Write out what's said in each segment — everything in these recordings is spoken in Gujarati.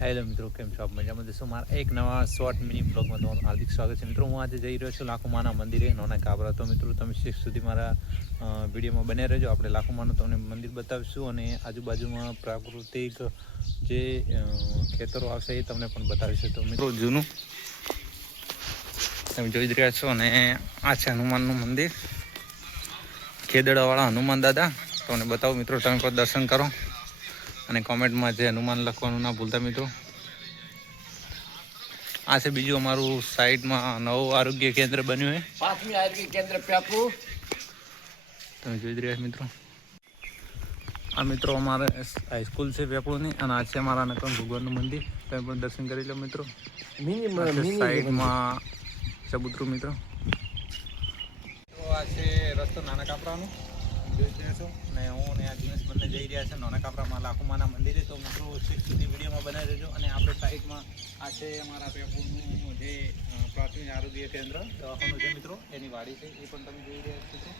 હેલો મિત્રો, કેમ છો આપ? મજામાં દેશો. મારા એક નવા શોર્ટ મિની બ્લોગમાં તમારું હાર્દિક સ્વાગત છે. મિત્રો, હું આજે જઈ રહ્યો છું લાખોમાના મંદિરે નાના કાબરા. તો મિત્રો, તમે શેષ સુધી મારા વિડીયોમાં બન્યા રહેજો. આપણે લાખોમાનું તમને મંદિર બતાવીશું અને આજુબાજુમાં પ્રાકૃતિક જે ખેતરો આવશે એ તમને પણ બતાવીશું. તો મિત્રો, જૂનું તમે જોઈ જ રહ્યા છો અને આ છે હનુમાનનું મંદિર, ખેદડાવાળા હનુમાન દાદા. તમને બતાવો મિત્રો, તમે પણ દર્શન કરો અને કોમેન્ટમાં જે હનુમાન લખવાનું ના ભૂલતા મિત્રો. આ છે બીજું અમારું સાઈડમાં નવું આરોગ્ય કેન્દ્ર બન્યું છે, 5મી આરોગ્ય કેન્દ્ર પેપુ. તમે જોઈ રહ્યા મિત્રો, આ મિત્રો અમારે હાઈસ્કૂલ છે પેપળુની અને આ છે અમારા નકમ ભગવાનનું મંદિર. તમે પણ દર્શન કરી લો મિત્રો. સાઈડમાં ચબૂતરું મિત્રો. તો આ છે રસ્તો નાના કાપરાનો જોઈ રહ્યા છો અને હું અને આ દિનેશ બંને જઈ રહ્યા છે નાના કાપરામાં લાખોમાના મંદિરે. તો મિત્રો છેક સુધી વિડીયોમાં બનાવી દેજો. અને આપણે સાઈડમાં આ છે અમારા પેપળનું જે પ્રાથમિક આરોગ્ય કેન્દ્ર દવાખાનું છે મિત્રો, એની વાડી છે એ પણ તમે જોઈ રહ્યા છો.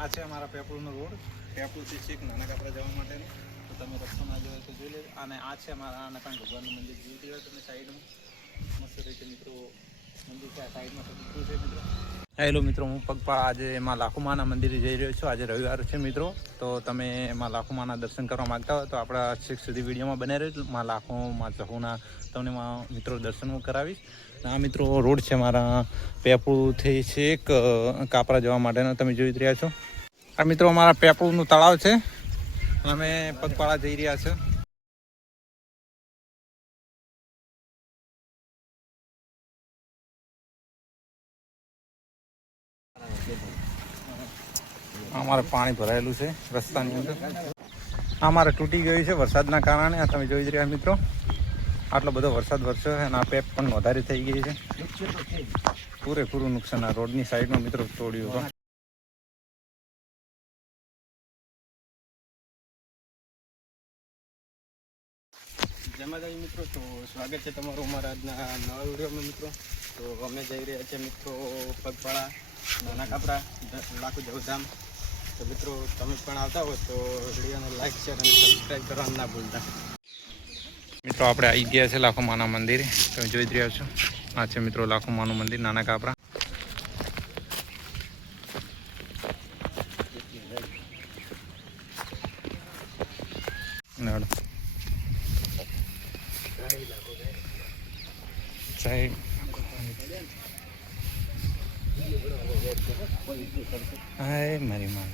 આ છે અમારા પેપળનો રોડ, પેપળથી છેક નાના કાપરા જવા માટેનો. તો તમે રસ્તો ના જોયો તો જોઈ લેજો. અને આ છે અમારા નકાન ભગવાનનું મંદિર જોઈ રહ્યા છો તમે સાઈડમાં મસ્ત રીતે મિત્રો મંદિર છે. આ સાઈડમાં ચબૂતરું છે મિત્રો. હેલો મિત્રો, હું પગપાળા આજે એમાં લાખોમાના મંદિરે જઈ રહ્યો છું. આજે રવિવાર છે મિત્રો, તો તમે એમાં લાખોમાના દર્શન કરવા માગતા હોય તો આપણા છેક સુધી વિડીયોમાં બને રહેજો. માં લાખોમાં ચહુના તમને મિત્રો દર્શન કરાવીશ. આ મિત્રો રોડ છે મારા પેપળુથી છેક કાપરા જવા માટેનો, તમે જોઈ જ રહ્યા છો. આ મિત્રો અમારા પેપળુનું તળાવ છે, અમે પગપાળા જઈ રહ્યા છે. અમારે પાણી ભરાયેલું છે રસ્તાની અંદર. અમારે તૂટી ગયું છે વરસાદના કારણે. આ તમે જોઈ જ રહ્યા મિત્રો, આટલો બધો વરસાદ વરસ્યો છે અને આ પેપ પણ વધારે થઈ ગઈ છે. પૂરેપૂરું નુકસાન આ રોડની સાઈડમાં મિત્રો તોડ્યું હતું. જય માતાજી મિત્રો, તો સ્વાગત છે તમારું અમારા આજના નવા વિડીયોમાં મિત્રો. તો અમે જઈ રહ્યા છીએ મિત્રો પગપાળા નાના કાપરા લાખો જવધામ. તો મિત્રો તમે પણ આવતા હોય તો વિડીયોને લાઈક શેર અને સબસ્ક્રાઈબ કરવાનું ના ભૂલતા. મિત્રો આપણે આવી ગયા છે લાખોમાના મંદિરે, તમે જોઈ જ રહ્યા છો. આ છે મિત્રો લાખોમાનું મંદિર નાના કાપરા. સાહેબ હાય મારી માં